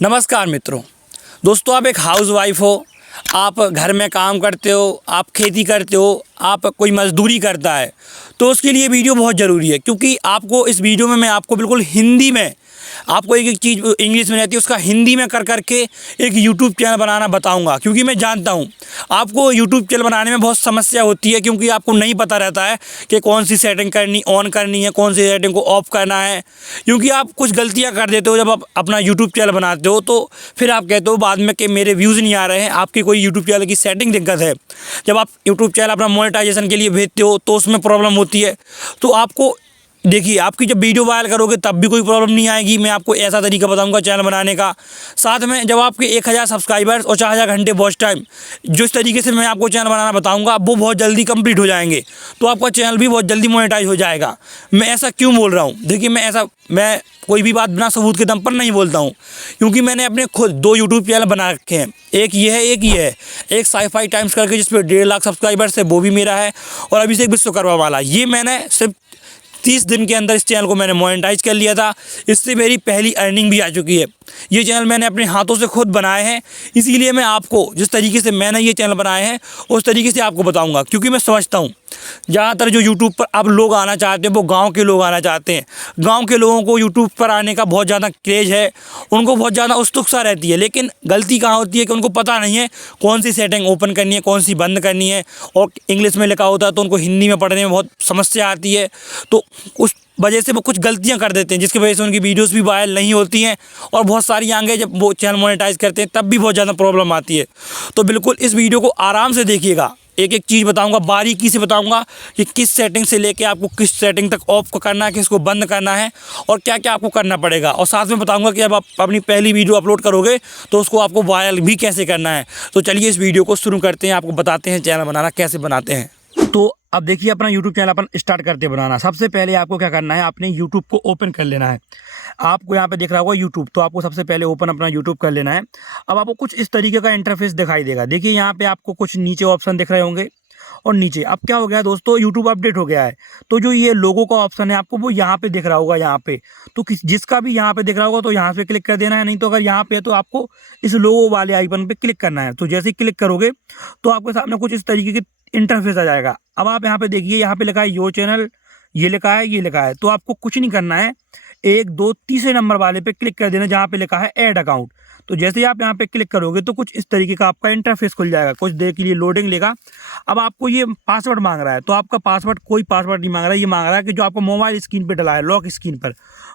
नमस्कार मित्रों। दोस्तों, आप एक हाउसवाइफ हो, आप घर में काम करते हो, आप खेती करते हो, आप कोई मज़दूरी करता है, तो उसके लिए वीडियो बहुत ज़रूरी है। क्योंकि आपको इस वीडियो में मैं आपको बिल्कुल हिंदी में, आपको एक-एक चीज़ इंग्लिश में रहती है उसका हिंदी में कर के एक यूट्यूब चैनल बनाना बताऊँगा। क्योंकि मैं जानता हूँ आपको यूट्यूब चैनल बनाने में बहुत समस्या होती है, क्योंकि आपको नहीं पता रहता है कि कौन सी सेटिंग ऑन करनी है, कौन सी सेटिंग को ऑफ करना है। क्योंकि आप कुछ गलतियाँ कर देते हो जब आप अपना यूट्यूब चैनल बनाते हो, तो फिर आप कहते हो बाद में कि मेरे व्यूज़ नहीं आ रहे हैं। आपकी कोई यूट्यूब चैनल की सेटिंग दिक्कत है। जब आप यूट्यूब चैनल अपना मोनेटाइजेशन के लिए भेजते हो तो उसमें प्रॉब्लम होती है। तो आपको देखिए, आपकी जब वीडियो वायरल करोगे तब भी कोई प्रॉब्लम नहीं आएगी। मैं आपको ऐसा तरीका बताऊंगा चैनल बनाने का। साथ में जब आपके 1000 सब्सक्राइबर्स और 4000 घंटे वॉच टाइम, जिस तरीके से मैं आपको चैनल बनाना बताऊंगा वो बहुत जल्दी कंप्लीट हो जाएंगे, तो आपका चैनल भी बहुत जल्दी मोनेटाइज हो जाएगा। मैं ऐसा क्यों बोल रहा हूँ? देखिए, मैं कोई भी बात बिना सबूत के दम पर नहीं बोलता हूँ। क्योंकि मैंने अपने खुद 2 यूट्यूब चैनल बना रखे हैं। एक ये है, एक ये है। एक साई-फाई टाइम्स करके जिस पे 1.5 लाख सब्सक्राइबर्स है, वो भी मेरा है। और अभिषेक विश्वकर्मा वाला, ये मैंने सिर्फ 30 दिन के अंदर इस चैनल को मैंने मोनेटाइज कर लिया था। इससे मेरी पहली अर्निंग भी आ चुकी है। ये चैनल मैंने अपने हाथों से खुद बनाए हैं। इसीलिए मैं आपको जिस तरीके से मैंने ये चैनल बनाए हैं उस तरीके से आपको बताऊंगा। क्योंकि मैं समझता हूँ ज़्यादातर जो यूट्यूब पर अब लोग आना चाहते हैं वो गांव के लोग आना चाहते हैं। गांव के लोगों को यूट्यूब पर आने का बहुत ज़्यादा क्रेज़ है, उनको बहुत ज़्यादा उत्सुकता रहती है। लेकिन गलती कहाँ होती है कि उनको पता नहीं है कौन सी सेटिंग ओपन करनी है, कौन सी बंद करनी है। और इंग्लिश में लिखा होता है तो उनको हिंदी में पढ़ने में बहुत समस्या आती है। तो उस वजह से वो कुछ गलतियां कर देते हैं, जिसकी वजह से उनकी वीडियोस भी वायरल नहीं होती हैं। और बहुत सारी आगे जब वो चैनल मोनेटाइज करते हैं तब भी बहुत ज़्यादा प्रॉब्लम आती है। तो बिल्कुल इस वीडियो को आराम से देखिएगा। एक एक चीज़ बताऊंगा, बारीकी से बताऊंगा कि किस सेटिंग से लेके आपको किस सेटिंग तक ऑफ करना है, किसको बंद करना है और क्या क्या आपको करना पड़ेगा। और साथ में बताऊंगा कि जब आप अपनी पहली वीडियो अपलोड करोगे तो उसको आपको वायरल भी कैसे करना है। तो चलिए इस वीडियो को शुरू करते हैं, आपको बताते हैं चैनल बनाना कैसे बनाते हैं। तो अब देखिए, अपना यूट्यूब चैनल अपन स्टार्ट करते बनाना। सबसे पहले आपको क्या करना है, अपने यूट्यूब को ओपन कर लेना है। आपको यहाँ पे दिख रहा होगा यूट्यूब, तो आपको सबसे पहले ओपन अपना यूट्यूब कर लेना है। अब आपको कुछ इस तरीके का इंटरफेस दिखाई देगा। देखिए, यहाँ पे आपको कुछ नीचे ऑप्शन दिख रहे होंगे और नीचे अब क्या हो गया दोस्तों, यूट्यूब अपडेट हो गया है। तो जो ये लोगो का ऑप्शन है आपको वो यहाँ पे दिख रहा होगा। यहाँ पे तो जिसका भी यहाँ पे दिख रहा होगा तो यहाँ पे क्लिक कर देना है। नहीं तो अगर यहाँ पे है तो आपको इस लोगो वाले आइकन पे क्लिक करना है। तो जैसे ही क्लिक करोगे तो आपके सामने कुछ इस तरीके की इंटरफेस आ जाएगा। अब आप यहाँ पे देखिए, यहाँ पे लिखा है योर चैनल, ये लिखा है, ये लिखा है। तो आपको कुछ नहीं करना है, 1 2 तीसरे नंबर वाले पे क्लिक कर देना जहाँ पे लिखा है ऐड अकाउंट। तो जैसे ही आप यहाँ पे क्लिक करोगे तो कुछ इस तरीके का आपका इंटरफेस खुल जाएगा। कुछ देर के लिए लोडिंग लेगा। अब आपको ये पासवर्ड मांग रहा है, तो आपका पासवर्ड कोई पासवर्ड नहीं मांग रहा है। ये मांग रहा है कि जो आपको मोबाइल स्क्रीन पे डला है, लॉक स्क्रीन पर,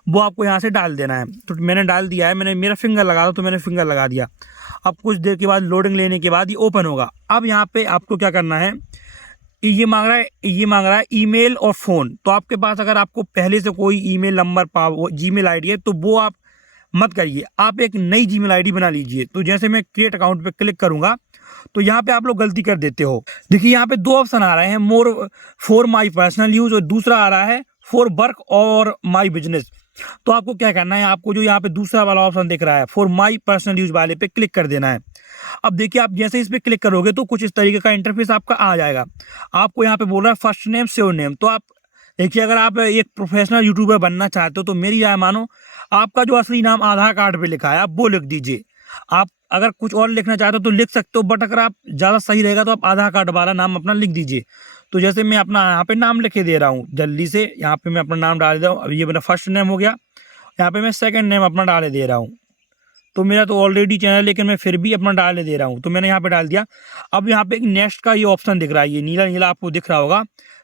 वो आपको यहाँ से डाल देना है। तो मैंने डाल दिया है, मैंने मेरा फिंगर लगा दो, तो मैंने फिंगर लगा दिया। अब कुछ देर के बाद लोडिंग लेने के बाद ये ओपन होगा। अब यहाँ पे आपको क्या करना है, ये मांग रहा है ईमेल और फ़ोन। तो आपके पास अगर आपको पहले से कोई ईमेल नंबर जीमेल आईडी है तो वो आप मत करिए, आप एक नई जीमेल आईडी बना लीजिए। तो जैसे मैं क्रिएट अकाउंट पे क्लिक करूंगा तो यहाँ पे आप लोग गलती कर देते हो। देखिए, यहाँ पे 2 ऑप्शन आ रहे हैं, more for my personal use और दूसरा आ रहा है फॉर वर्क और माई बिजनेस। तो आपको क्या करना है, आपको जो यहाँ पे दूसरा वाला ऑप्शन दिख रहा है फॉर माई पर्सनल यूज वाले पे क्लिक कर देना है। अब देखिए, आप जैसे इस पे क्लिक करोगे तो कुछ इस तरीके का इंटरफेस आपका आ जाएगा। आपको यहाँ पे बोल रहा है फर्स्ट नेम श्योर नेम। तो आप देखिए, अगर आप एक प्रोफेशनल यूट्यूबर बनना चाहते हो तो मेरी राय मानो, आपका जो असली नाम आधार कार्ड पे लिखा है आप वो लिख दीजिए। आप अगर कुछ और लिखना चाहते हो तो लिख सकते हो, बट अगर आप ज़्यादा सही रहेगा तो आप आधार कार्ड वाला नाम अपना लिख दीजिए। तो जैसे मैं अपना यहाँ पे नाम लिखे दे रहा हूँ जल्दी से, यहाँ पे मैं अपना नाम डाल दे रहा हूँ। अब ये मेरा फर्स्ट नेम हो गया, यहाँ पे मैं सेकंड नेम अपना डाल दे रहा हूँ। तो मेरा तो ऑलरेडी चैनल है लेकिन मैं फिर भी अपना डाल दे रहा हूँ। तो मैंने यहाँ पे डाल दिया। अब यहाँ पे एक नेक्स्ट का ये ऑप्शन दिख रहा है, ये नीला नीला आपको दिख रहा होगा,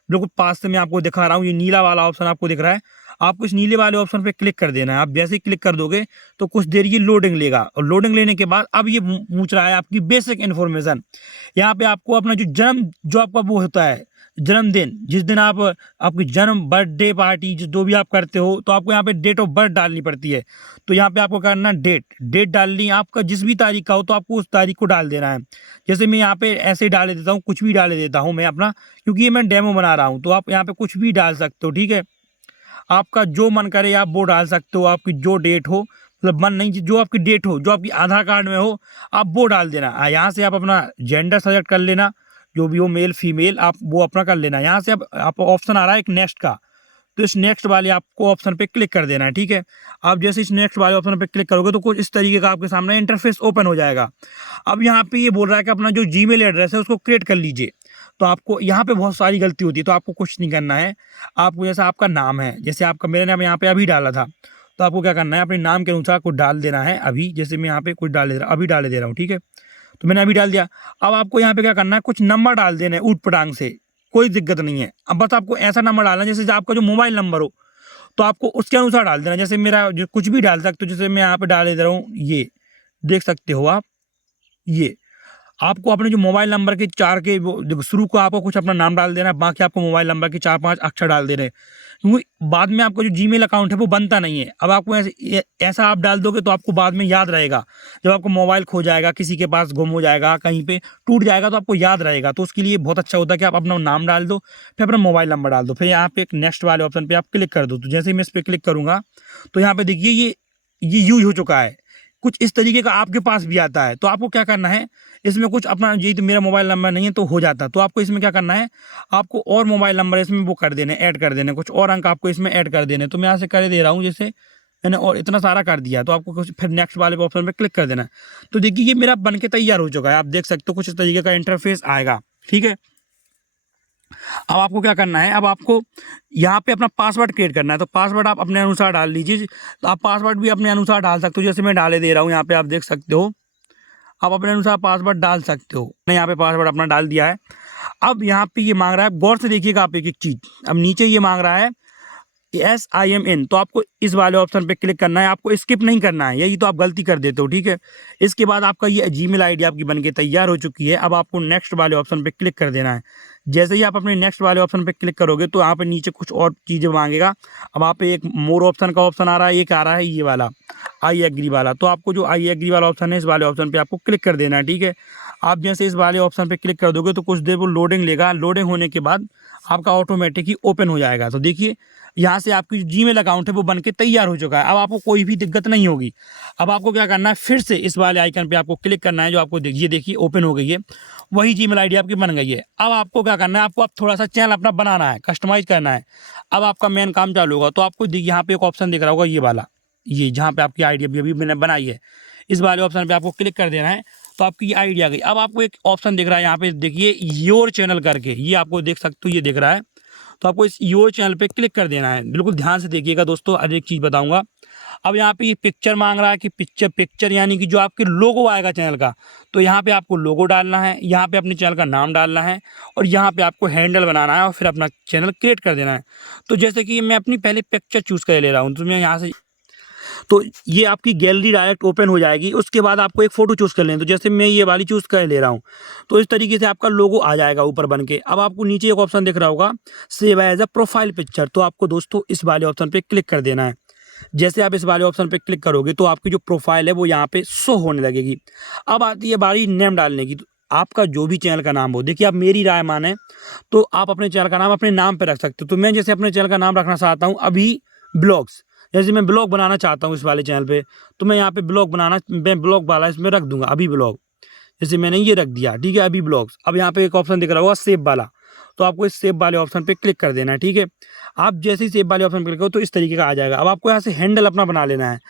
बिल्कुल पास से मैं आपको दिखा रहा हूँ। ये नीला वाला ऑप्शन आपको दिख रहा है, आपको इस नीले वाले ऑप्शन पे क्लिक कर देना है। आप जैसे ही क्लिक कर दोगे तो कुछ देर ये लोडिंग लेगा और लोडिंग लेने के बाद अब ये पूछ रहा है आपकी बेसिक इन्फॉर्मेशन। यहाँ पे आपको अपना जो आपका वो होता है जन्मदिन, जिस दिन आप आपकी जन्म बर्थडे पार्टी जो भी आप करते हो, तो आपको यहाँ पे डेट ऑफ बर्थ डालनी पड़ती है। तो यहाँ पे आपको करना डेट डालनी है। आपका जिस भी तारीख का हो तो आपको उस तारीख को डाल देना है। जैसे मैं यहाँ पे ऐसे ही डाल देता हूँ, कुछ भी डाल देता हूँ मैं अपना, क्योंकि ये मैं डेमो बना रहा हूँ। तो आप यहाँ पे कुछ भी डाल सकते हो, ठीक है। आपका जो मन करे आप वो डाल सकते हो, आपकी जो डेट हो, मतलब मन नहीं, जो आपकी डेट हो, जो आपकी आधार कार्ड में हो, आप वो डाल देना। यहाँ से आप अपना जेंडर सेलेक्ट कर लेना, जो भी हो मेल फीमेल आप वो अपना कर लेना। यहाँ से आप ऑप्शन आ रहा है एक नेक्स्ट का, तो इस नेक्स्ट वाले आपको ऑप्शन पे क्लिक कर देना है। ठीक है, आप जैसे इस नेक्स्ट वाले ऑप्शन पे क्लिक करोगे तो कुछ इस तरीके का आपके सामने इंटरफेस ओपन हो जाएगा। अब यहाँ पे ये बोल रहा है कि अपना जो जीमेल एड्रेस है उसको क्रिएट कर लीजिए। तो आपको यहाँ पे बहुत सारी गलती होती है, तो आपको कुछ नहीं करना है। आपको जैसा आपका नाम है, जैसे आपका मेरा नाम यहाँ पे अभी डाला था, तो आपको क्या करना है, अपने नाम के अनुसार कुछ डाल देना है। अभी जैसे मैं यहाँ पे कुछ डाल दे रहा, अभी डाल दे रहा हूँ। ठीक है, तो मैंने अभी डाल दिया। अब आपको यहाँ पे क्या करना है, कुछ नंबर डाल देना है ऊट पटांग से, कोई दिक्कत नहीं है। अब बस आपको ऐसा नंबर डालना है जैसे आपका जो मोबाइल नंबर हो, तो आपको उसके अनुसार डाल देना। जैसे मेरा जो कुछ भी डाल सकते हो, जैसे मैं यहाँ पे डाल दे रहा हूँ, ये देख सकते हो आप। ये आपको अपने जो मोबाइल नंबर के 4 के वो शुरू को आपको कुछ अपना नाम डाल देना है, बाकी आपको मोबाइल नंबर के 4-5 अक्षर डाल देने हैं, क्योंकि बाद में आपका जो जीमेल अकाउंट है वो बनता नहीं है। अब आपको ऐसा आप डाल दोगे तो आपको बाद में याद रहेगा, जब आपको मोबाइल खो जाएगा, किसी के पास गुम हो जाएगा, कहीं पे टूट जाएगा, तो आपको याद रहेगा। तो उसके लिए बहुत अच्छा होता है कि आप अपना नाम डाल दो, फिर अपना मोबाइल नंबर डाल दो, फिर यहाँ पे एक नेक्स्ट वाले ऑप्शन पर आप क्लिक कर दो। तो जैसे ही मैं इस पर क्लिक करूँगा तो यहाँ पर देखिए ये यूज हो चुका है। कुछ इस तरीके का आपके पास भी आता है। तो आपको क्या करना है, इसमें कुछ अपना, यही तो मेरा मोबाइल नंबर नहीं है तो हो जाता, तो आपको इसमें क्या करना है, आपको और मोबाइल नंबर इसमें वो कर देने, ऐड कर देने, कुछ और अंक आपको इसमें ऐड कर देने। तो मैं यहाँ से कर दे रहा हूँ, जैसे मैंने और इतना सारा कर दिया, तो आपको कुछ फिर नेक्स्ट वाले ऑप्शन पे क्लिक कर देना है। तो देखिए ये मेरा बन के तैयार हो चुका है, आप देख सकते हो कुछ इस तरीके का इंटरफेस आएगा। ठीक है, अब आपको क्या करना है, अब आपको यहाँ पे अपना पासवर्ड क्रिएट करना है। तो पासवर्ड आप अपने अनुसार डाल लीजिए। तो आप पासवर्ड भी अपने अनुसार डाल सकते हो, जैसे मैं डाले दे रहा हूँ, यहाँ पे आप देख सकते हो, आप अपने अनुसार पासवर्ड डाल सकते हो। मैंने यहाँ पे पासवर्ड अपना डाल दिया है। अब यहाँ पे ये मांग रहा है, गौर से देखिएगा आप एक एक चीज़। अब नीचे ये मांग रहा है SIMN, तो आपको इस वाले ऑप्शन पे क्लिक करना है, आपको स्किप नहीं करना है, यही तो आप गलती कर देते हो। ठीक है, इसके बाद आपका ये जीमेल आईडी आपकी बनके तैयार हो चुकी है। अब आपको नेक्स्ट वाले ऑप्शन पे क्लिक कर देना है। जैसे ही आप अपने नेक्स्ट वाले ऑप्शन पे क्लिक करोगे तो यहाँ पे नीचे कुछ और चीज़ें मांगेगा। अब आप एक मोर ऑप्शन का ऑप्शन आ रहा है, एक आ रहा है ये वाला आई एग्री वाला। तो आपको जो आई एग्री वाला ऑप्शन है, इस वाले ऑप्शन पे आपको क्लिक कर देना है। ठीक है, आप जैसे इस वाले ऑप्शन पे क्लिक कर दोगे तो कुछ देर वो लोडिंग लेगा, लोडिंग होने के बाद आपका ऑटोमेटिक ही ओपन हो जाएगा। तो देखिए यहाँ से आपकी जो जीमेल अकाउंट है वो बनके तैयार हो चुका है। अब आपको कोई भी दिक्कत नहीं होगी। अब आपको क्या करना है, फिर से इस वाले आइकन पे आपको क्लिक करना है, जो आपको देखिए ओपन हो गई है, वही जीमेल आईडी आपकी बन गई है। अब आपको क्या करना है, आपको अब थोड़ा सा चैनल अपना बनाना है, कस्टमाइज करना है। अब आपका मेन काम चालू होगा। तो आपको यहाँ पे एक ऑप्शन दिख रहा होगा, ये वाला, ये जहाँ पे आपकी आईडी अभी मैंने बनाई है, इस वाले ऑप्शन पे आपको क्लिक कर देना है। तो आपकी ये आईडी आ गई। अब आपको एक ऑप्शन दिख रहा है यहाँ पे, देखिए योर चैनल करके, ये आपको देख सकते हो, ये दिख रहा है। तो आपको इस योर चैनल पे क्लिक कर देना है। बिल्कुल ध्यान से देखिएगा दोस्तों, हर एक चीज़ बताऊंगा। अब यहाँ पे ये पिक्चर मांग रहा है कि पिक्चर यानी कि जो आपके लोगो आएगा चैनल का, तो यहाँ पे आपको लोगो डालना है, यहाँ पे अपने चैनल का नाम डालना है, और यहाँ पे आपको हैंडल बनाना है, और फिर अपना चैनल क्रिएट कर देना है। तो जैसे कि मैं अपनी पहले पिक्चर चूज़ कर ले रहा हूँ, तो मैं यहाँ से, तो ये आपकी गैलरी डायरेक्ट ओपन हो जाएगी। उसके बाद आपको एक फ़ोटो चूज़ कर लें, तो जैसे मैं ये वाली चूज़ कर ले रहा हूँ, तो इस तरीके से आपका लोगो आ जाएगा ऊपर बन के। अब आपको नीचे एक ऑप्शन दिख रहा होगा, save as a profile picture, तो आपको दोस्तों इस वाले ऑप्शन पे क्लिक कर देना है। जैसे आप इस वाले ऑप्शन पे क्लिक करोगे तो आपकी जो प्रोफाइल है वो यहाँ पे शो होने लगेगी। अब आती है बारी नेम डालने की। तो आपका जो भी चैनल का नाम हो, देखिए आप मेरी राय माने तो आप अपने चैनल का नाम अपने नाम पे रख सकते हो। तो मैं जैसे अपने चैनल का नाम रखना चाहता हूँ अभी ब्लॉग्स, जैसे मैं ब्लॉग बनाना चाहता हूँ इस वाले चैनल पे, तो मैं यहाँ पे मैं ब्लॉग वाला इसमें रख दूंगा, अभी ब्लॉग, जैसे मैंने ये रख दिया। ठीक है, अभी ब्लॉग्स। अब यहाँ पे एक ऑप्शन दिख रहा होगा सेव वाला, तो आपको इस सेव वाले ऑप्शन पे क्लिक कर देना है। ठीक है, आप जैसे ही सेव वाले ऑप्शन पे क्लिक करो तो इस तरीके का आ जाएगा। अब आपको यहाँ से हैंडल अपना बना लेना है।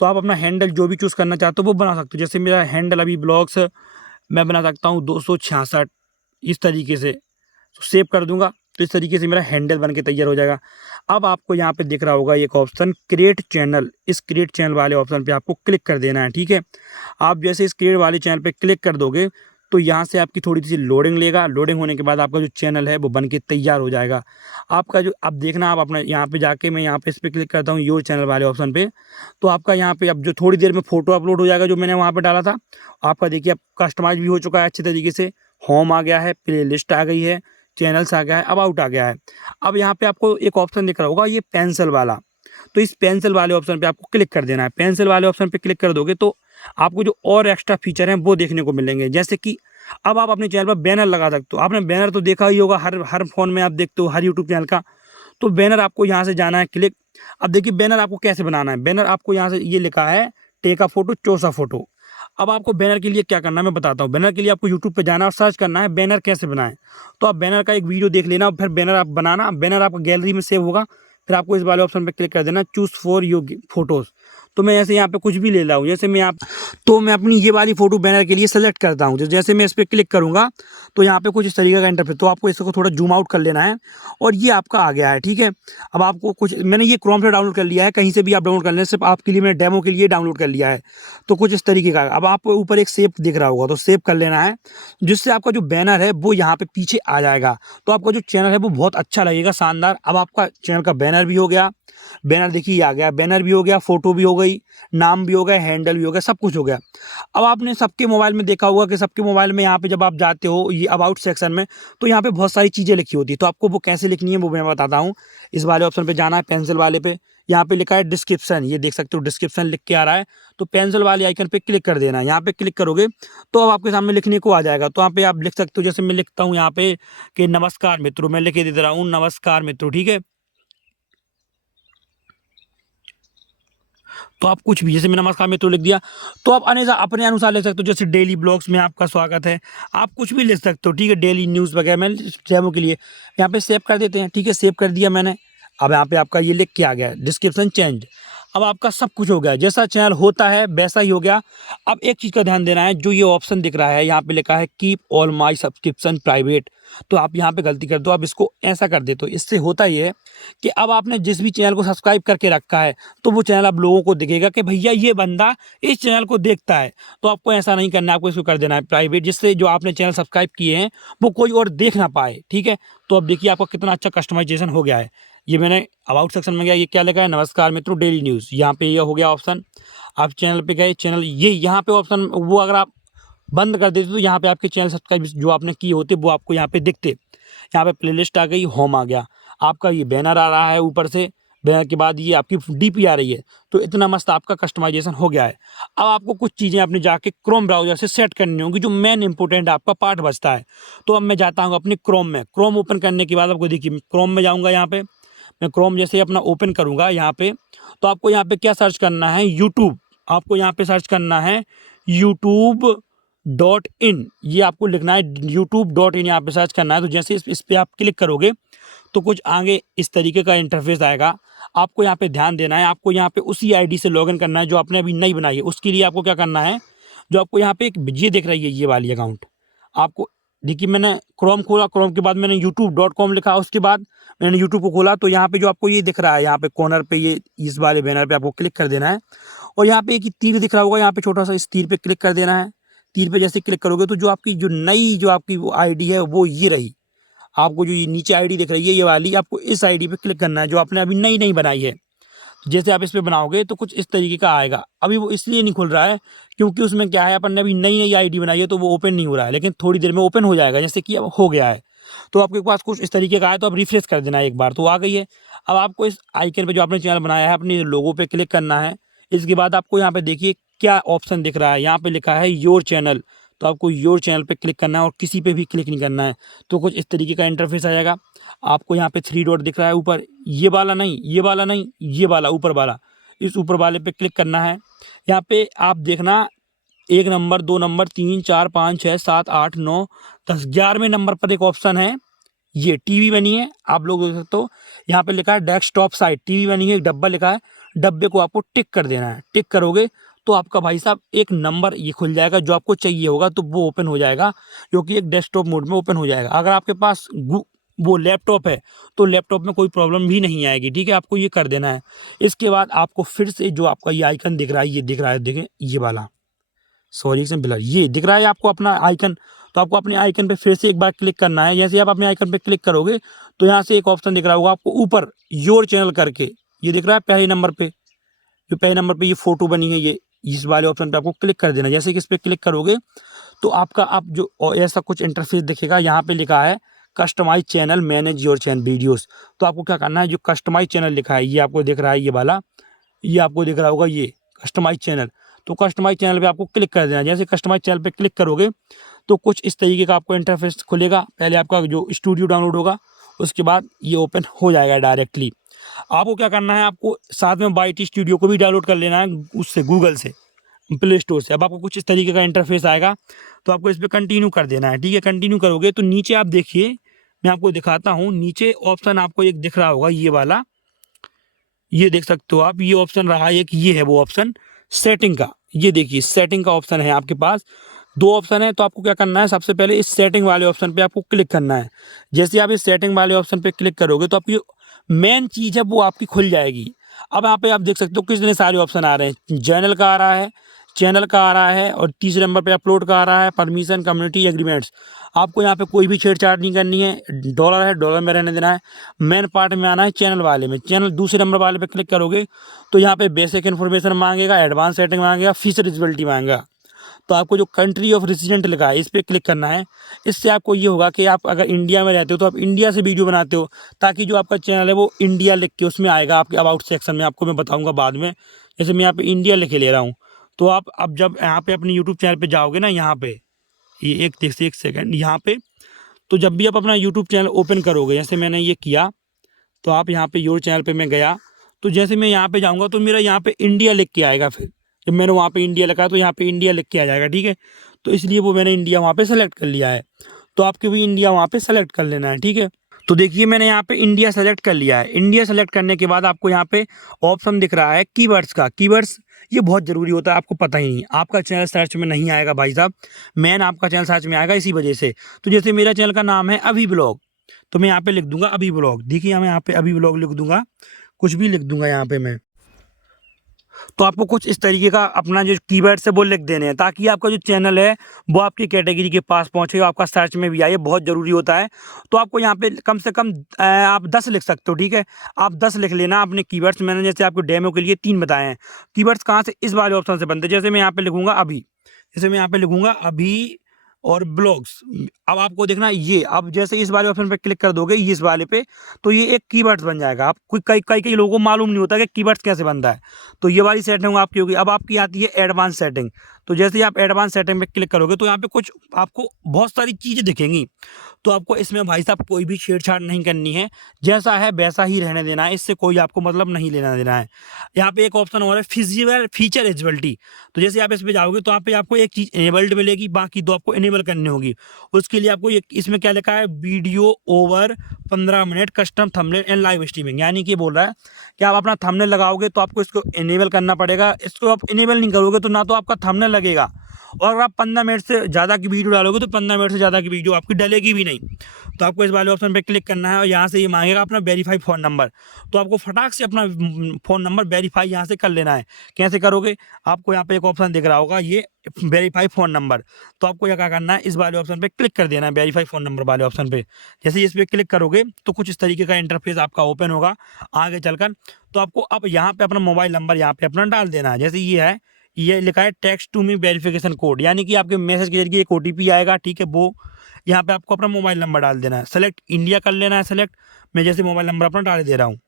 तो आप अपना हैंडल जो भी चूज़ करना चाहते हो वो बना सकते हो। जैसे मेरा हैंडल अभी ब्लॉग्स मैं बना सकता हूँ 266, इस तरीके से। तो सेव कर दूंगा तो इस तरीके से मेरा हैंडल बन के तैयार हो जाएगा। अब आपको यहाँ पे दिख रहा होगा एक ऑप्शन क्रिएट चैनल, इस क्रिएट चैनल वाले ऑप्शन पे आपको क्लिक कर देना है। ठीक है, आप जैसे इस क्रिएट वाले चैनल पे क्लिक कर दोगे तो यहाँ से आपकी थोड़ी सी लोडिंग लेगा। लोडिंग होने के बाद आपका जो चैनल है वो बन के तैयार हो जाएगा। आपका जो, अब देखना आप अपना यहाँ पे जाके, मैं यहाँ पे इस पर क्लिक करता हूँ योर चैनल वाले ऑप्शन पे, तो आपका यहाँ पे अब जो थोड़ी देर में फ़ोटो अपलोड हो जाएगा जो मैंने वहाँ पे डाला था। आपका देखिए अब कस्टमाइज भी हो चुका है अच्छे तरीके से। होम आ गया है, प्ले लिस्ट आ गई है, चैनल्स आ गया है, अबाउट आ गया है। अब यहाँ पे आपको एक ऑप्शन दिख रहा होगा ये पेंसिल वाला, तो इस पेंसिल वाले ऑप्शन पे आपको क्लिक कर देना है। पेंसिल वाले ऑप्शन पे क्लिक कर दोगे तो आपको जो और एक्स्ट्रा फीचर हैं वो देखने को मिलेंगे। जैसे कि अब आप अपने चैनल पर बैनर लगा सकते हो। आपने बैनर तो देखा ही होगा, हर फ़ोन में आप देखते हो, हर यूट्यूब चैनल का। तो बैनर आपको यहाँ से जाना है क्लिक। अब देखिए बैनर आपको कैसे बनाना है। बैनर आपको यहाँ से ये लिखा है take a photo, choose a photo. अब आपको बैनर के लिए क्या करना है मैं बताता हूँ। बैनर के लिए आपको यूट्यूब पे जाना और सर्च करना है बैनर कैसे बनाएं। तो आप बैनर का एक वीडियो देख लेना, फिर बैनर आप बनाना। बैनर आपका गैलरी में सेव होगा, फिर आपको इस वाले ऑप्शन पे क्लिक कर देना, चूज़ फॉर योर फोटोज़। तो मैं जैसे यहाँ पे कुछ भी ले रहा हूँ, जैसे मैं मैं अपनी ये वाली फ़ोटो बैनर के लिए सेलेक्ट करता हूँ। जैसे मैं इस पर क्लिक करूँगा तो यहाँ पे कुछ इस तरीके का इंटरफेस, तो आपको इसको थोड़ा जूम आउट कर लेना है और ये आपका आ गया है, ठीक है। अब आपको कुछ, मैंने ये क्रोम से डाउनलोड कर लिया है, कहीं से भी आप डाउनलोड कर लें, सिर्फ आपके लिए मैंने डेमो के लिए डाउनलोड कर लिया है। तो कुछ इस तरीके का, अब आपको ऊपर एक सेव दिख रहा होगा, तो सेव कर लेना है, जिससे आपका जो बैनर है वो यहाँ पे पीछे आ जाएगा। तो आपका जो चैनल है वो बहुत अच्छा लगेगा, शानदार। अब आपका चैनल का बैनर भी हो गया, बैनर देखिए आ गया, बैनर भी हो गया, फोटो भी हो गई, नाम भी हो गया, हैंडल भी हो गया, सब कुछ हो गया। अब आपने सबके मोबाइल में देखा होगा कि सबके मोबाइल में यहाँ पे जब आप जाते हो ये अबाउट सेक्शन में, तो यहाँ पे बहुत सारी चीज़ें लिखी होती है। तो आपको वो कैसे लिखनी है वो मैं बताता हूँ। इस वाले ऑप्शन पे जाना है, पेंसिल वाले पे, यहाँ पे लिखा है डिस्क्रिप्शन, ये देख सकते हो डिस्क्रिप्शन लिख के आ रहा है। तो पेंसिल वाले आइकन पे क्लिक कर देना है, यहाँ पे क्लिक करोगे तो अब आपके सामने लिखने को आ जाएगा। तो यहाँ पे आप लिख सकते हो, जैसे मैं लिखता हूँ यहाँ पे कि नमस्कार मित्रों, मैं लिख के दे रहा हूँ नमस्कार मित्रों, ठीक है। तो आप कुछ भी, जैसे मैंने नमस्कार मित्रों लिख दिया, तो आप अपने अनुसार लिख सकते हो। जैसे डेली ब्लॉग्स में आपका स्वागत है, आप कुछ भी लिख सकते हो, ठीक है। डेली न्यूज़ वगैरह, मैंने डेमो के लिए यहाँ पे सेव कर देते हैं, ठीक है। सेव कर दिया मैंने। अब यहाँ पे आपका ये लिख के आ गया डिस्क्रिप्शन चेंज। अब आपका सब कुछ हो गया, जैसा चैनल होता है वैसा ही हो गया। अब एक चीज़ का ध्यान देना है, जो ये ऑप्शन दिख रहा है यहाँ पे लिखा है keep all my subscription private, तो आप यहाँ पे गलती कर दो, आप इसको ऐसा कर दे। तो इससे होता ये है कि अब आपने जिस भी चैनल को सब्सक्राइब करके रखा है, तो वो चैनल अब लोगों को दिखेगा कि भैया ये बंदा इस चैनल को देखता है। तो आपको ऐसा नहीं करना है, आपको इसको कर देना है प्राइवेट, जिससे जो आपने चैनल सब्सक्राइब किए हैं वो कोई और देख ना पाए, ठीक है। तो अब देखिए आपका कितना अच्छा कस्टमाइजेशन हो गया है। ये मैंने अबाउट सेक्शन में गया, ये क्या लिखा है, नमस्कार मित्रों डेली न्यूज़, यहाँ पे ये हो गया ऑप्शन। आप चैनल पे गए, चैनल ये यहाँ पे ऑप्शन, वो अगर आप बंद कर देते तो यहाँ पे आपके चैनल सब्सक्राइब जो आपने किए होते वो आपको यहाँ पे दिखते। यहाँ पे प्लेलिस्ट आ गई, होम आ गया, आपका ये बैनर आ रहा है ऊपर से, बैनर के बाद ये आपकी डीपी आ रही है। तो इतना मस्त आपका कस्टमाइजेशन हो गया है। अब आपको कुछ चीज़ें अपने जाके क्रोम ब्राउज़र से सेट करनी होंगी, जो मेन इंपॉर्टेंट आपका पार्ट बचता है। तो अब मैं जाता हूँ अपने क्रोम में। क्रोम ओपन करने के बाद आपको देखिए, क्रोम में जाऊँगा, यहाँ पे मैं क्रोम जैसे ही अपना ओपन करूँगा यहाँ पे, तो आपको यहाँ पे क्या सर्च करना है, यूट्यूब। आपको यहाँ पे सर्च करना है youtube.in, ये आपको लिखना है youtube.in, यहाँ पे सर्च करना है। तो जैसे इस पे आप क्लिक करोगे तो कुछ आगे इस तरीके का इंटरफेस आएगा। आपको यहाँ पे ध्यान देना है, आपको यहाँ पे उसी आईडी से लॉगिन करना है जो आपने अभी नई बनाई है। उसके लिए आपको क्या करना है, जो आपको यहाँ पे एक ये दिख रही है ये वाली अकाउंट, आपको देखिए मैंने क्रोम खोला, क्रोम के बाद मैंने youtube.com लिखा, उसके बाद मैंने यूट्यूब को खोला। तो यहाँ पे जो आपको ये दिख रहा है, यहाँ पे कॉर्नर पे ये इस वाले बैनर पे आपको क्लिक कर देना है, और यहाँ पे एक तीर दिख रहा होगा, यहाँ पे छोटा सा इस तीर पे क्लिक कर देना है। तीर पे जैसे क्लिक करोगे तो जो आपकी जो नई जो आपकी वो आईडी है वो ये रही। आपको जो ये नीचे आईडी दिख रही है ये वाली, आपको इस आईडी पे क्लिक करना है जो आपने अभी नई नई बनाई है। जैसे आप इस पे बनाओगे तो कुछ इस तरीके का आएगा। अभी वो इसलिए नहीं खुल रहा है क्योंकि उसमें क्या है, अपन ने अभी नई नई आईडी बनाई है तो वो ओपन नहीं हो रहा है, लेकिन थोड़ी देर में ओपन हो जाएगा, जैसे कि अब हो गया है। तो आपके पास कुछ इस तरीके का है, तो आप रिफ्रेश कर देना है एक बार, तो आ गई है। अब आपको इस आइकन पे जो आपने चैनल बनाया है अपने लोगो पे क्लिक करना है। इसके बाद आपको यहाँ पे देखिए क्या ऑप्शन दिख रहा है, यहाँ पे लिखा है योर चैनल। तो आपको योर चैनल पे क्लिक करना है और किसी पे भी क्लिक नहीं करना है। तो कुछ इस तरीके का इंटरफेस आ जाएगा। आपको यहाँ पे 3 डॉट दिख रहा है ऊपर, ये वाला नहीं, ये वाला नहीं, ये वाला ऊपर वाला, इस ऊपर वाले पे क्लिक करना है। यहाँ पे आप देखना 1 नंबर, 2 नंबर, 3, 4, 5, 6, 7, 8, 9, 10, 11वें नंबर पर एक ऑप्शन है, ये टीवी बनी है, आप लोग देख सकते हो। यहाँ पे लिखा है डेस्कटॉप साइट, टीवी बनी है, एक डब्बा लिखा है, डब्बे को आपको टिक कर देना है। टिक करोगे तो आपका भाई साहब एक नंबर ये खुल जाएगा जो आपको चाहिए होगा, तो वो ओपन हो जाएगा, जो कि एक डेस्कटॉप मोड में ओपन हो जाएगा। अगर आपके पास वो लैपटॉप है तो लैपटॉप में कोई प्रॉब्लम भी नहीं आएगी, ठीक है। आपको ये कर देना है। इसके बाद आपको फिर से जो आपका ये आइकन दिख रहा है, ये दिख रहा है, देखें ये वाला, सॉरी से ब्लर, ये दिख रहा है आपको अपना आइकन। तो आपको अपने आइकन पे फिर से एक बार क्लिक करना है। जैसे आप अपने आइकन पे क्लिक करोगे तो यहाँ से एक ऑप्शन दिख रहा होगा आपको ऊपर, योर चैनल करके, ये दिख रहा है पहले नंबर पे, जो पहले नंबर पे ये फोटो बनी है, ये इस वाले ऑप्शन पे आपको क्लिक कर देना। जैसे कि इस पर क्लिक करोगे तो आपका आप जो ऐसा कुछ इंटरफेस दिखेगा। यहाँ पे लिखा है customise channel, manage your channel videos. तो आपको क्या करना है, जो कस्टमाइज चैनल लिखा है ये आपको दिख रहा है, ये वाला, ये आपको दिख रहा होगा ये कस्टमाइज चैनल। तो कस्टमाइज चैनल पे आपको क्लिक कर देना। जैसे कस्टमाइज चैनल पे क्लिक करोगे तो कुछ इस तरीके का आपको इंटरफेस खुलेगा। पहले आपका जो स्टूडियो डाउनलोड होगा, उसके बाद ये ओपन हो जाएगा डायरेक्टली। आपको क्या करना है, आपको साथ में बाइट स्टूडियो को भी डाउनलोड कर लेना है उससे, गूगल से, प्ले स्टोर से। अब आपको कुछ इस तरीके का इंटरफेस आएगा, तो आपको इस पर कंटिन्यू कर देना है, ठीक है। कंटिन्यू करोगे तो नीचे आप देखिए, मैं आपको दिखाता हूँ, नीचे ऑप्शन आपको एक दिख रहा होगा ये वाला, ये देख सकते हो आप, ये ऑप्शन रहा एक, ये है वो ऑप्शन सेटिंग का। ये देखिए सेटिंग का ऑप्शन है आपके पास, दो ऑप्शन है। तो आपको क्या करना है, सबसे पहले इस सेटिंग वाले ऑप्शन पे आपको क्लिक करना है। जैसे आप इस सेटिंग वाले ऑप्शन पे क्लिक करोगे तो आपकी मेन चीज़ है वो आपकी खुल जाएगी। अब यहाँ पे आप देख सकते हो कितने सारे ऑप्शन आ रहे हैं, चैनल का आ रहा है, चैनल का आ रहा है, और तीसरे नंबर पे अपलोड का आ रहा है, परमिशन, कम्युनिटी, एग्रीमेंट्स। आपको यहाँ पे कोई भी छेड़छाड़ नहीं करनी है, डॉलर है डॉलर में रहने देना है। मेन पार्ट में आना है चैनल वाले में, चैनल दूसरे नंबर वाले पे क्लिक करोगे तो यहाँ पे बेसिक इन्फॉर्मेशन मांगेगा, एडवांस सेटिंग मांगेगा, फीचर एलिजिबिलिटी मांगेगा। तो आपको जो कंट्री ऑफ रेसिडेंट लिखा है इस पर क्लिक करना है। इससे आपको ये होगा कि आप अगर इंडिया में रहते हो तो आप इंडिया से वीडियो बनाते हो, ताकि जो आपका चैनल है वो इंडिया लिख के उसमें आएगा आपके अबाउट सेक्शन में। आपको मैं बताऊंगा बाद में, जैसे मैं यहाँ पे इंडिया लिख के ले रहा हूँ। तो आप अब जब यहाँ पे अपने यूट्यूब चैनल पे जाओगे ना, यहाँ पे ये एक सेकेंड यहाँ पे, तो जब भी आप अपना यूट्यूब चैनल ओपन करोगे, जैसे मैंने ये किया, तो आप यहाँ पे योर चैनल पे मैं गया, तो जैसे मैं यहाँ पे जाऊँगा तो मेरा यहाँ पे इंडिया लिख के आएगा। फिर जब मैंने वहाँ पे इंडिया लिखा तो यहाँ पे इंडिया लिख के आ जाएगा, ठीक है। तो इसलिए वो मैंने इंडिया वहाँ पे सेलेक्ट कर लिया है। तो आपके भी इंडिया वहाँ पे सेलेक्ट कर लेना है, ठीक है। तो देखिए मैंने यहाँ पे इंडिया सेलेक्ट कर लिया है। इंडिया सेलेक्ट करने के बाद आपको यहाँ पे ऑप्शन दिख रहा है कीवर्ड्स का। कीवर्ड्स ये बहुत ज़रूरी होता है, आपको पता ही नहीं, आपका चैनल सर्च में नहीं आएगा भाई साहब, मेन आपका चैनल सर्च में आएगा इसी वजह से। तो जैसे मेरा चैनल का नाम है अभी ब्लॉग, तो मैं यहाँ पे लिख दूंगा अभी ब्लॉग। देखिए मैं यहाँ पे अभी ब्लॉग लिख दूंगा, कुछ भी लिख दूंगा यहाँ पे मैं। तो आपको कुछ इस तरीके का अपना जो कीवर्ड्स है वो लिख देने हैं, ताकि आपका जो चैनल है वो आपकी कैटेगरी के पास पहुंचे, आपका सर्च में भी आए, बहुत ज़रूरी होता है। तो आपको यहाँ पे कम से कम आप 10 लिख सकते हो, ठीक है। आप 10 लिख लेना अपने कीवर्ड्स। मैंने जैसे आपको डेमो के लिए 3 बताए हैं। कीवर्ड्स कहाँ से, इस वाले ऑप्शन से बनते हैं। जैसे मैं यहाँ पे लिखूंगा अभी, जैसे मैं यहाँ पे लिखूंगा अभी और ब्लॉग्स। अब आपको देखना ये, अब जैसे इस वाले ऑप्शन पे क्लिक कर दोगे, ये इस वाले पे, तो ये एक कीवर्ड्स बन जाएगा। आप कई कई कई लोगों को मालूम नहीं होता कि कीवर्ड्स कैसे बनता है। तो ये वाली सेटिंग आपकी होगी। अब आपकी आती है एडवांस सेटिंग। तो जैसे ही आप एडवांस सेटिंग पे क्लिक करोगे तो यहाँ पे कुछ आपको बहुत सारी चीज़ें दिखेंगी। तो आपको इसमें भाई साहब कोई भी छेड़छाड़ नहीं करनी है, जैसा है वैसा ही रहने देना है, इससे कोई आपको मतलब नहीं लेना देना है। यहाँ पे एक ऑप्शन और है फिजिबल फीचर एलिजिबिलिटी। तो जैसे आप इस पे जाओगे तो यहाँ पे आपको एक चीज़ इनेबल्ड मिलेगी, बाकी दो आपको इनेबल करनी होगी। उसके लिए आपको इसमें क्या लिखा है, video over 15 minute, custom thumbnail and live streaming. यानी कि बोल रहा है कि आप अपना थंबनेल लगाओगे तो आपको इसको इनेबल करना पड़ेगा। इसको आप इनेबल नहीं करोगे तो ना तो आपका थंबनेल लगेगा, और अगर आप 15 मिनट से ज़्यादा की वीडियो डालोगे तो 15 मिनट से ज़्यादा की वीडियो आपकी डलेगी भी नहीं। तो आपको इस वाले ऑप्शन पे क्लिक करना है और यहाँ से ये मांगेगा अपना वेरीफाई फ़ोन नंबर। तो आपको फटाक से अपना फ़ोन नंबर वेरीफाई यहाँ से कर लेना है। कैसे करोगे, आपको यहाँ पे एक ऑप्शन दिख रहा होगा ये वेरीफाई फ़ोन नंबर। तो आपको यहाँ क्या करना है, इस वाले ऑप्शन पे क्लिक कर देना है, वेरीफाई फ़ोन नंबर वाले ऑप्शन पे। जैसे इस पर क्लिक करोगे तो कुछ इस तरीके का इंटरफेस आपका ओपन होगा आगे चलकर। तो आपको अब यहाँ पे अपना मोबाइल नंबर यहाँ पे अपना डाल देना है। जैसे ये है, ये लिखा है text to me verification code, यानी कि आपके मैसेज के जरिए एक OTP आएगा, ठीक है। वो यहाँ पे आपको अपना मोबाइल नंबर डाल देना है, सेलेक्ट इंडिया कर लेना है सेलेक्ट। मैं जैसे मोबाइल नंबर अपना डाल दे रहा हूँ,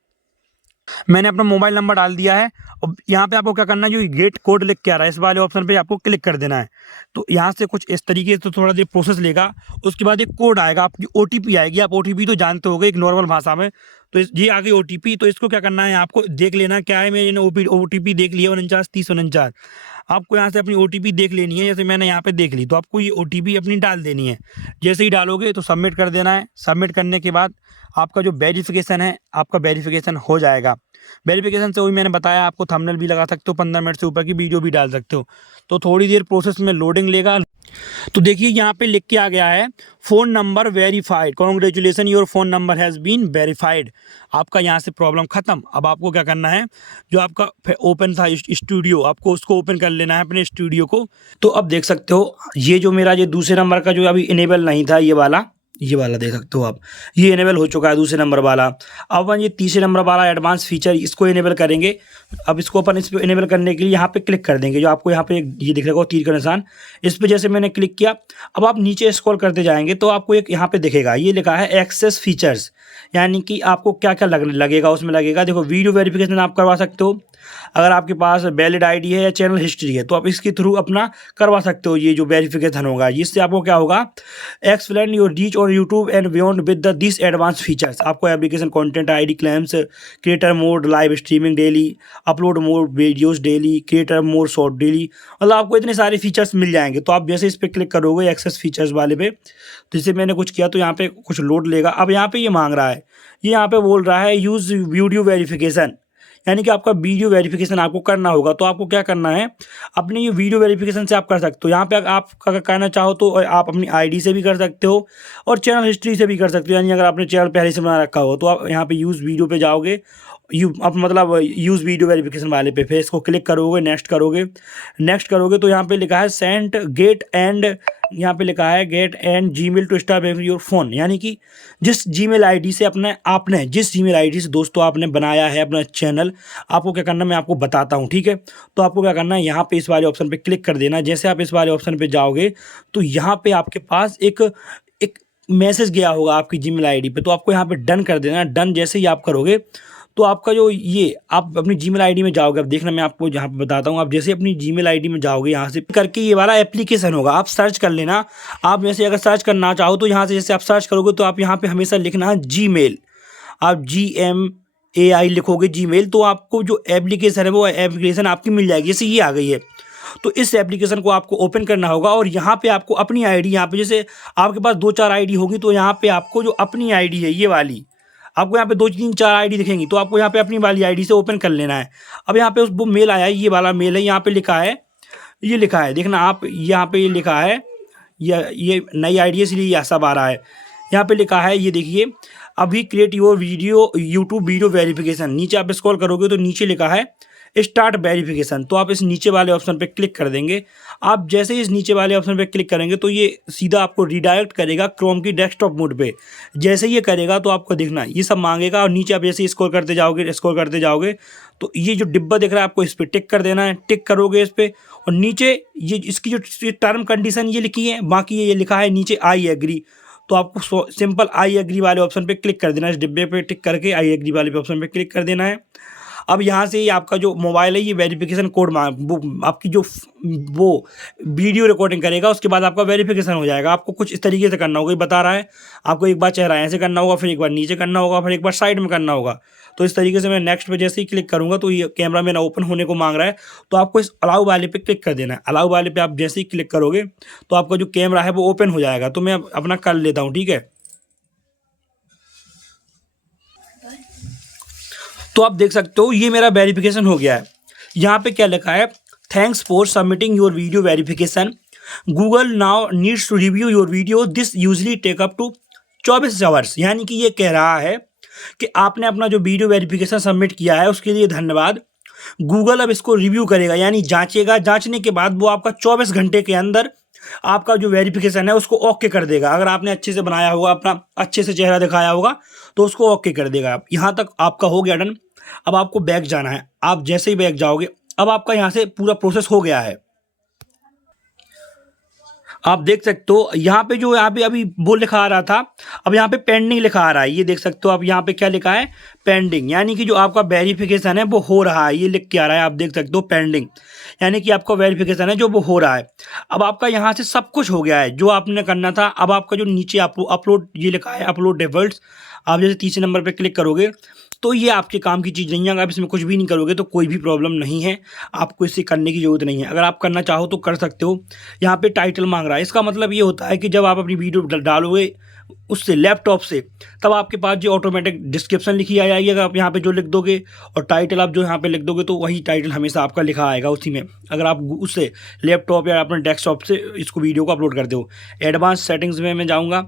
मैंने अपना मोबाइल नंबर डाल दिया है। और यहाँ पे आपको क्या करना है, जो गेट कोड लिख के आ रहा है इस वाले ऑप्शन पे आपको क्लिक कर देना है। तो यहाँ से कुछ इस तरीके से तो थोड़ा देर प्रोसेस लेगा, उसके बाद एक कोड आएगा, आपकी OTP आएगी। आप OTP तो जानते होगे एक नॉर्मल भाषा में, तो ये आ गई OTP। तो इसको क्या करना है, आपको देख लेना क्या है। मैंने OTP देख लिया 49 30 49। आपको यहाँ से अपनी OTP देख लेनी है, जैसे मैंने यहाँ पे देख ली। तो आपको ये OTP अपनी डाल देनी है। जैसे ही डालोगे तो सबमिट कर देना है। सबमिट करने के बाद आपका जो वेरिफिकेशन है, आपका वेरिफिकेशन हो जाएगा। वेरिफिकेशन से वही मैंने बताया, आपको थंबनेल भी लगा सकते हो, 15 मिनट से ऊपर की वीडियो भी डाल सकते हो। तो थोड़ी देर प्रोसेस में लोडिंग लेगा। तो देखिए यहाँ पे लिख के आ गया है phone number verified, congratulation your phone number has been verified. आपका यहाँ से प्रॉब्लम ख़त्म। अब आपको क्या करना है, जो आपका ओपन था स्टूडियो, आपको उसको ओपन कर लेना है अपने स्टूडियो को। तो अब देख सकते हो ये जो मेरा ये दूसरे नंबर का जो अभी इनेबल नहीं था, ये वाला देख सकते हो आप, ये इनेबल हो चुका है दूसरे नंबर वाला। अब अपन ये तीसरे नंबर वाला एडवांस फीचर, इसको इनेबल करेंगे। अब इसको अपन इस पर इनेबल करने के लिए यहाँ पे क्लिक कर देंगे। जो आपको यहाँ पे ये दिख रहा होगा तीर का निशान, इस पर जैसे मैंने क्लिक किया, अब आप नीचे स्क्रॉल करते जाएंगे तो आपको एक यहाँ पे दिखेगा, ये लिखा है एक्सेस फीचर्स। यानी कि आपको क्या क्या लगेगा, उसमें लगेगा देखो, वीडियो वेरिफिकेशन आप करवा सकते हो। अगर आपके पास वैलिड ID है या चैनल हिस्ट्री है तो आप इसके थ्रू अपना करवा सकते हो। ये जो वेरिफिकेशन होगा, इससे आपको क्या होगा, एक्सप्लेन योर रीच और YouTube and beyond with this advance features. आपको application content ID claims, creator mode live streaming daily, upload more videos daily, creator more short daily, मतलब आपको इतने सारे फीचर्स मिल जाएंगे। तो आप जैसे इस पर क्लिक करोगे एक्सेस फीचर्स वाले पे, तो जैसे मैंने कुछ किया तो यहाँ पे कुछ लोड लेगा। अब यहाँ पे ये मांग रहा है, ये यहाँ पे बोल रहा है यूज़ वीडियो वेरिफिकेशन, यानी कि आपका वीडियो वेरिफिकेशन आपको करना होगा। तो आपको क्या करना है, अपनी ये वीडियो वेरिफिकेशन से आप कर सकते हो। यहाँ पे आप अगर करना चाहो तो आप अपनी आईडी से भी कर सकते हो और चैनल हिस्ट्री से भी कर सकते हो। यानी अगर आपने चैनल पहले से बना रखा हो तो आप यहाँ पे यूज़ वीडियो पे जाओगे, आप मतलब यूज़ वीडियो वेरिफिकेशन वाले पे, फिर इसको क्लिक करोगे, नेक्स्ट करोगे तो यहाँ पे लिखा है सेंट गेट एंड, यहाँ पे लिखा है get and Gmail to start your phone. यानी कि जिस जीमेल आईडी से आपने जिस जीमेल आईडी से दोस्तों आपने बनाया है अपना चैनल, आपको क्या करना मैं आपको बताता हूँ, ठीक है। तो आपको क्या करना है, यहाँ पे इस वाले ऑप्शन पे क्लिक कर देना। जैसे आप इस वाले ऑप्शन पे जाओगे तो यहाँ पे आपके पास एक मैसेज गया होगा आपकी जीमेल आईडी पे, तो आपको यहाँ पे डन कर देना। डन जैसे ही आप करोगे तो आपका जो ये आप अपनी जीमेल आईडी में जाओगे, अब देखना मैं आपको यहाँ पे बताता हूँ। आप जैसे अपनी जीमेल आईडी में जाओगे, यहाँ से करके ये वाला एप्लीकेशन होगा, आप सर्च कर लेना। आप जैसे अगर सर्च करना चाहो तो यहाँ से जैसे आप सर्च करोगे तो आप यहाँ पे हमेशा लिखना है जीमेल, आप GMAI लिखोगे जीमेल, तो आपको जो एप्लीकेशन है वो एप्लीकेशन आपकी मिल जाएगी। जैसे ये आ गई है तो इस एप्लीकेशन को आपको ओपन करना होगा और यहाँ पे आपको अपनी आईडी, यहाँ पे जैसे आपके पास 2-4 आईडी होगी तो यहाँ पे आपको जो अपनी आईडी है ये वाली, आपको यहाँ पे 2-3-4 आईडी दिखेंगी, तो आपको यहाँ पे अपनी वाली आईडी से ओपन कर लेना है। अब यहाँ पे वो मेल आया है, ये वाला मेल है, यहाँ पे लिखा है, ये लिखा है, देखना आप यहाँ पे ये लिखा है, ये नई आईडी है इसलिए ये सब आ रहा है। यहाँ पे लिखा है, ये देखिए, अभी create your video YouTube video verification. नीचे आप स्क्रॉल करोगे तो नीचे लिखा है स्टार्ट वेरिफिकेशन, तो आप इस नीचे वाले ऑप्शन पे क्लिक कर देंगे। आप जैसे ही इस नीचे वाले ऑप्शन पे क्लिक करेंगे तो ये सीधा आपको रिडायरेक्ट करेगा क्रोम की डेस्कटॉप मोड पे। जैसे ये करेगा तो आपको देखना ये सब मांगेगा और नीचे आप जैसे स्क्रॉल करते जाओगे तो ये जो डिब्बा दिख रहा है आपको इस पर टिक कर देना है। टिक करोगे इस पर और नीचे ये इसकी जो टर्म कंडीशन ये लिखी है, बाकी ये लिखा है नीचे आई एग्री, तो आपको सिंपल आई एग्री वाले ऑप्शन पे क्लिक कर देना है। इस डिब्बे पे टिक करके आई एग्री वाले ऑप्शन पे क्लिक कर देना है। अब यहाँ से आपका जो मोबाइल है ये वेरिफिकेशन कोड वो आपकी जो वो वीडियो रिकॉर्डिंग करेगा, उसके बाद आपका वेरिफिकेशन हो जाएगा। आपको कुछ इस तरीके से करना होगा, ये बता रहा है आपको, एक बार चेहरा ऐसे करना होगा, फिर एक बार नीचे करना होगा, फिर एक बार साइड में करना होगा। तो इस तरीके से मैं नेक्स्ट पे जैसे ही क्लिक करूँगा तो ये कैमरा मेरा ओपन होने को मांग रहा है, तो आपको इस अलाउ वाले पे क्लिक कर देना है। अलाउ वाले पे आप जैसे ही क्लिक करोगे तो आपका जो कैमरा है वो ओपन हो जाएगा। तो मैं अपना कर लेता हूँ, ठीक है। तो आप देख सकते हो ये मेरा वेरिफिकेशन हो गया है। यहाँ पे क्या लिखा है, thanks for submitting your video verification, Google now needs to review your video, this usually take up to 24 hours. यानी कि ये कह रहा है कि आपने अपना जो वीडियो वेरिफिकेशन सबमिट किया है उसके लिए धन्यवाद। गूगल अब इसको रिव्यू करेगा, यानी जांचेगा, जांचने के बाद वो आपका 24 घंटे के अंदर आपका जो वेरिफिकेशन है उसको ओके कर देगा। अगर आपने अच्छे से बनाया होगा, अपना अच्छे से चेहरा दिखाया होगा तो उसको ओके कर देगा। यहाँ तक आपका हो गया डन। अब आपको बैक जाना है। आप जैसे ही बैक जाओगे अब आपका यहाँ से पूरा प्रोसेस हो गया है। आप देख सकते हो यहाँ पे जो यहाँ पे अभी वो लिखा आ रहा था, अब यहाँ पे पेंडिंग लिखा आ रहा है। ये देख सकते हो आप यहाँ पे क्या लिखा है, पेंडिंग, यानी कि जो आपका वेरिफिकेशन है वो हो रहा है। ये लिख के आ रहा है, आप देख सकते हो पेंडिंग, यानी कि आपका वेरिफिकेशन है जो वो हो रहा है। अब आपका यहाँ से सब कुछ हो गया है जो आपने करना था। अब आपका जो नीचे अपलोड ये लिखा है अपलोड डिफ़ॉल्ट्स, आप जैसे तीसरे नंबर पर क्लिक करोगे तो ये आपके काम की चीज़ नहीं है। अगर आप इसमें कुछ भी नहीं करोगे तो कोई भी प्रॉब्लम नहीं है, आपको इसे करने की ज़रूरत नहीं है। अगर आप करना चाहो तो कर सकते हो। यहाँ पे टाइटल मांग रहा है, इसका मतलब ये होता है कि जब आप अपनी वीडियो डालोगे उससे लैपटॉप से, तब आपके पास जो ऑटोमेटिक डिस्क्रिप्शन लिखी आ जाएगी। अगर आप यहाँ पे जो लिख दोगे और टाइटल आप जो यहाँ पे लिख दोगे तो वही टाइटल हमेशा आपका लिखा आएगा उसी में, अगर आप उससे लैपटॉप या अपने डेस्कटॉप से इसको वीडियो को अपलोड करते हो। एडवांस सेटिंग्स में मैं जाऊँगा,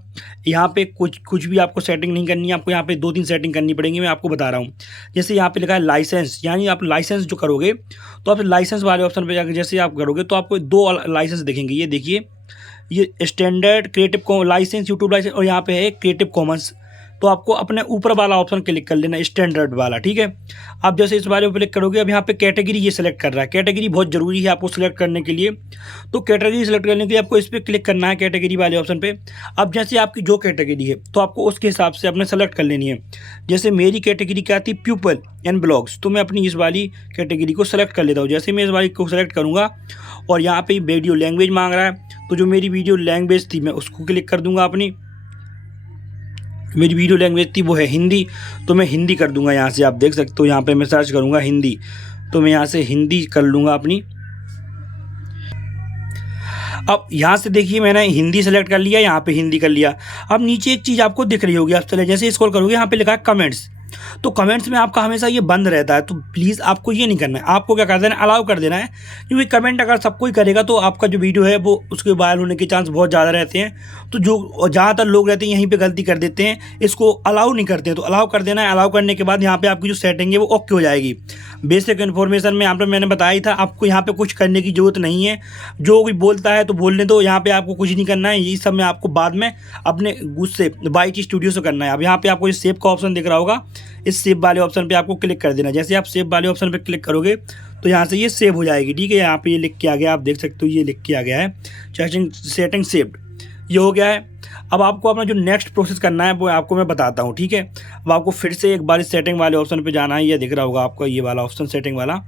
यहाँ पे कुछ भी आपको सेटिंग नहीं करनी है, आपको यहाँ पे 2-3 सेटिंग करनी पड़ेंगी, मैं आपको बता रहा हूँ। जैसे यहाँ पे लिखा है लाइसेंस, यानी आप लाइसेंस जो करोगे तो आप लाइसेंस वाले ऑप्शन पे जाकर जैसे आप करोगे तो आपको 2 लाइसेंस दिखेंगे। ये देखिए, ये standard creative licence, YouTube licence, और यहाँ पे है क्रिएटिव कॉमन्स। तो आपको अपने ऊपर वाला ऑप्शन क्लिक कर लेना, स्टैंडर्ड वाला, ठीक है। आप जैसे इस वाले पर क्लिक करोगे, अब यहाँ पे कैटेगरी ये सिलेक्ट कर रहा है। कैटेगरी बहुत ज़रूरी है आपको सिलेक्ट करने के लिए, तो कैटेगरी सिलेक्ट करने के लिए आपको इस पर क्लिक करना है, कैटेगरी वाले ऑप्शन पे। अब जैसे आपकी जो कैटेगरी है तो आपको उसके हिसाब से अपने सेलेक्ट कर लेनी है। जैसे मेरी कैटेगरी क्या थी, पीपल एंड ब्लॉग्स, तो मैं अपनी इस वाली कैटेगरी को सेलेक्ट कर लेता हूँ। जैसे मैं इस वाली को सेलेक्ट करूँगा और यहाँ पे वीडियो लैंग्वेज मांग रहा है, तो जो मेरी वीडियो लैंग्वेज थी मैं उसको क्लिक कर दूँगा। अपनी मेरी वीडियो लैंग्वेज थी वो है हिंदी, तो मैं हिंदी कर दूंगा। यहाँ से आप देख सकते हो, यहाँ पे मैं सर्च करूँगा हिंदी, तो मैं यहाँ से हिंदी कर लूँगा अपनी। अब यहाँ से देखिए मैंने हिंदी सेलेक्ट कर लिया, यहाँ पे हिंदी कर लिया। अब नीचे एक चीज़ आपको दिख रही होगी, आप चले जैसे स्क्रॉल करोगे यहाँ पे लिखा है कमेंट्स, तो कमेंट्स में आपका हमेशा ये बंद रहता है। तो प्लीज़ आपको ये नहीं करना है, आपको क्या कर देना है, अलाउ कर देना है, क्योंकि कमेंट अगर सब कोई करेगा तो आपका जो वीडियो है वो उसके वायरल होने के चांस बहुत ज़्यादा रहते हैं। तो जो ज़्यादातर लोग रहते हैं यहीं पे गलती कर देते हैं, इसको अलाउ नहीं करते हैं। तो अलाउ कर देना है, अलाउ करने के बाद यहाँ पे आपकी जो सेटिंग है वो ओके हो जाएगी। बेसिक इन्फॉर्मेशन में यहाँ पर मैंने बताया ही था, आपको यहाँ पे कुछ करने की ज़रूरत नहीं है। जो कोई बोलता है तो बोलने दो, यहाँ पे आपको कुछ नहीं करना है। ये सब में आपको बाद में अपने उससे YT स्टूडियो से करना है। अब यहाँ पे आपको ये सेव का ऑप्शन दिख रहा होगा, इस सेव वाले ऑप्शन पे आपको क्लिक कर देना। जैसे आप सेव वाले ऑप्शन पे क्लिक करोगे तो यहाँ से ये सेव हो जाएगी, ठीक है। यहाँ पे ये लिख के आ गया, आप देख सकते हो ये लिख के आ गया है सेटिंग सेव्ड, ये हो गया है। अब आपको अपना जो नेक्स्ट प्रोसेस करना है वो आपको मैं बताता हूँ, ठीक है। अब आपको फिर से एक बार इस सेटिंग वाले ऑप्शन पे जाना है, ये दिख रहा होगा आपको ये वाला ऑप्शन सेटिंग वाला।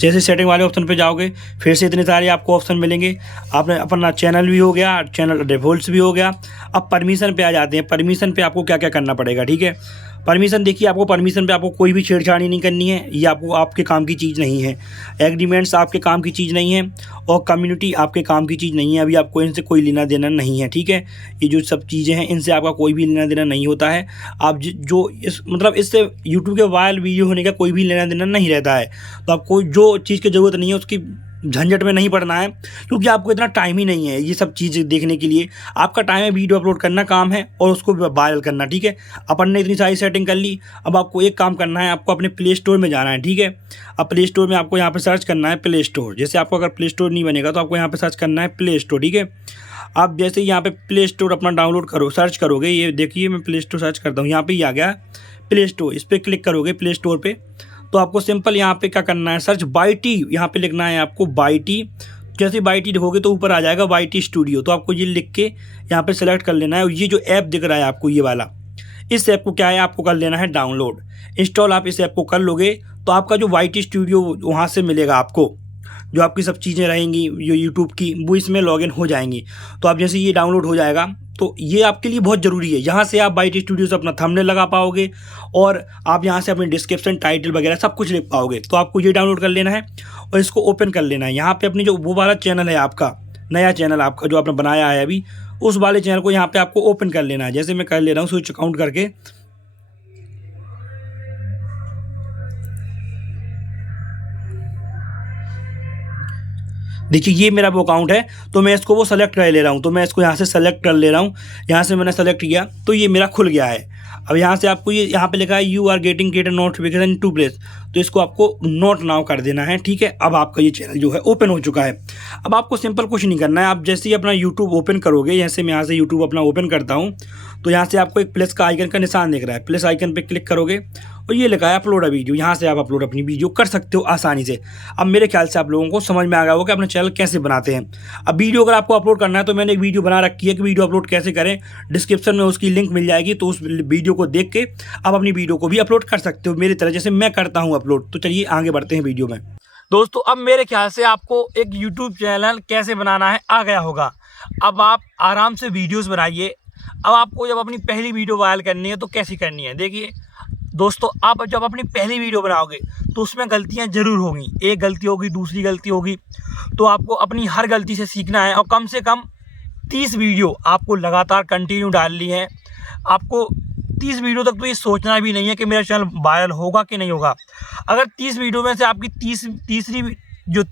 जैसे सेटिंग वाले ऑप्शन पे जाओगे फिर से इतने सारे आपको ऑप्शन मिलेंगे। आपने अपना चैनल भी हो गया, चैनल डिफ़ॉल्ट्स भी हो गया। अब परमिशन पे आ जाते हैं। परमिशन पे आपको क्या क्या करना पड़ेगा, ठीक है। परमिशन देखिए, आपको परमिशन पे आपको कोई भी छेड़छाड़ी नहीं करनी है, ये आपको आपके काम की चीज़ नहीं है। एग्रीमेंट्स आपके काम की चीज़ नहीं है और कम्युनिटी आपके काम की चीज़ नहीं है। अभी आपको इनसे कोई लेना देना नहीं है, ठीक है। ये जो सब चीज़ें हैं इनसे आपका कोई भी लेना देना नहीं होता है। आप जो इस मतलब इससे यूट्यूब के वायरल वीडियो होने का कोई भी लेना देना नहीं रहता है। तो आपको जो चीज़ की ज़रूरत नहीं है उसकी झंझट में नहीं पड़ना है, क्योंकि आपको इतना टाइम ही नहीं है ये सब चीज़ें देखने के लिए। आपका टाइम है वीडियो अपलोड करना काम है और उसको वायरल करना, ठीक है। अपन ने इतनी सारी सेटिंग कर ली। अब आपको एक काम करना है, आपको अपने प्ले स्टोर में जाना है, ठीक है। अब प्ले स्टोर में आपको यहाँ पे सर्च करना है प्ले स्टोर। जैसे आपको अगर प्ले स्टोर नहीं बनेगा तो आपको यहाँ पे सर्च करना है प्ले स्टोर, ठीक है। आप जैसे यहाँ पे प्ले स्टोर अपना डाउनलोड करो, सर्च करोगे, ये देखिए मैं प्ले स्टोर सर्च करता हूँ, यहाँ पे ही आ गया प्ले स्टोर। इस पर क्लिक करोगे प्ले स्टोर पे तो आपको सिंपल यहाँ पे क्या करना है, सर्च YT यहाँ पे लिखना है आपको YT। जैसे YT लिखोगे तो ऊपर आ जाएगा YT स्टूडियो। तो आपको ये लिख के यहाँ पे सेलेक्ट कर लेना है। और ये जो ऐप दिख रहा है आपको ये वाला, इस ऐप को क्या है आपको कर लेना है डाउनलोड। इंस्टॉल आप इस ऐप को कर लोगे तो आपका जो YT स्टूडियो वहाँ से मिलेगा आपको, जो आपकी सब चीज़ें रहेंगी जो यूट्यूब की वो इसमें लॉगिन हो जाएंगी। तो आप जैसे ये डाउनलोड हो जाएगा तो ये आपके लिए बहुत ज़रूरी है। यहाँ से आप YT स्टूडियो से अपना थंबनेल लगा पाओगे और आप यहाँ से अपनी डिस्क्रिप्शन टाइटल वगैरह सब कुछ लिख पाओगे। तो आपको ये डाउनलोड कर लेना है और इसको ओपन कर लेना है। यहाँ पे अपनी जो वो वाला चैनल है आपका, नया चैनल आपका जो आपने बनाया है अभी, उस वाले चैनल को यहाँ पे आपको ओपन कर लेना है। जैसे मैं कर ले रहा हूँ स्विच अकाउंट करके। देखिए ये मेरा वो अकाउंट है तो मैं इसको वो सेलेक्ट कर ले रहा हूँ। तो मैं इसको यहाँ से सेलेक्ट कर ले रहा हूँ। यहाँ से मैंने सेलेक्ट किया तो ये मेरा खुल गया है। अब यहाँ से आपको ये यहाँ पे लिखा है you are getting notification to place, तो इसको आपको नोट नाउ कर देना है, ठीक है। अब आपका ये चैनल जो है ओपन हो चुका है। अब आपको सिंपल कुछ नहीं करना है। आप जैसे ही अपना यूट्यूब ओपन करोगे, जैसे मैं यहाँ से यूट्यूब अपना ओपन करता हूँ तो यहाँ से आपको एक प्लस का आइकन का निशान दिख रहा है। प्लस आइकन पे क्लिक करोगे और ये लिखा है अपलोड अ वीडियो। यहाँ से आप अपलोड अपनी वीडियो कर सकते हो आसानी से। अब मेरे ख्याल से आप लोगों को समझ में आ गया होगा कि अपना चैनल कैसे बनाते हैं। अब वीडियो अगर आपको अपलोड करना है तो मैंने एक वीडियो बना रखी है कि वीडियो अपलोड कैसे करें, डिस्क्रिप्शन में उसकी लिंक मिल जाएगी। तो उस वीडियो को देख के आप अपनी वीडियो को भी अपलोड कर सकते हो मेरी तरह, जैसे मैं करता हूँ अपलोड। तो चलिए आगे बढ़ते हैं वीडियो में। दोस्तों अब मेरे ख्याल से आपको एक यूट्यूब चैनल कैसे बनाना है आ गया होगा। अब आप आराम से वीडियोस बनाइए। अब आपको जब अपनी पहली वीडियो वायरल करनी है तो कैसी करनी है, देखिए दोस्तों, आप जब अपनी पहली वीडियो बनाओगे तो उसमें गलतियां ज़रूर होंगी। एक गलती होगी, दूसरी गलती होगी, तो आपको अपनी हर गलती से सीखना है। और कम से कम 30 वीडियो आपको लगातार कंटिन्यू डालनी है। आपको 30 वीडियो तक तो ये सोचना भी नहीं है कि मेरा चैनल वायरल होगा कि नहीं होगा। अगर 30 वीडियो में से आपकी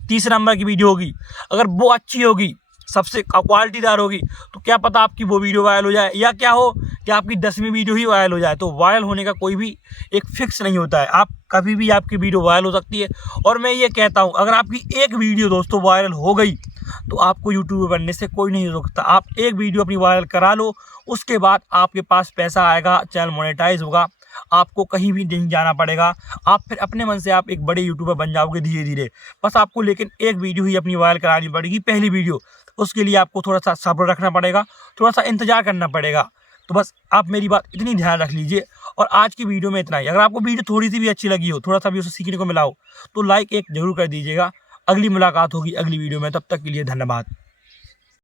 तीसरा नंबर की वीडियो होगी, अगर वो अच्छी होगी, सबसे क्वालिटीदार होगी, तो क्या पता आपकी वो वीडियो वायरल हो जाए, या क्या हो कि आपकी 10वीं वीडियो ही वायरल हो जाए। तो वायरल होने का कोई भी एक फिक्स नहीं होता है। आप कभी भी आपकी वीडियो वायरल हो सकती है। और मैं ये कहता हूँ, अगर आपकी एक वीडियो दोस्तों वायरल हो गई तो आपको यूट्यूबर बनने से कोई नहीं रोकता। आप एक वीडियो अपनी वायरल करा लो, उसके बाद आपके पास पैसा आएगा, चैनल मोनेटाइज होगा, आपको कहीं भी नहीं जाना पड़ेगा। आप फिर अपने मन से आप एक बड़े यूट्यूबर बन जाओगे धीरे धीरे। बस आपको लेकिन एक वीडियो ही अपनी वायरल करानी पड़ेगी, पहली वीडियो। उसके लिए आपको थोड़ा सा सब्र रखना पड़ेगा, थोड़ा सा इंतजार करना पड़ेगा। तो बस आप मेरी बात इतनी ध्यान रख लीजिए। और आज की वीडियो में इतना ही। अगर आपको वीडियो थोड़ी सी भी अच्छी लगी हो, थोड़ा सा भी उसे सीखने को मिला हो, तो लाइक एक जरूर कर दीजिएगा। अगली मुलाकात होगी अगली वीडियो में, तब तक के लिए धन्यवाद।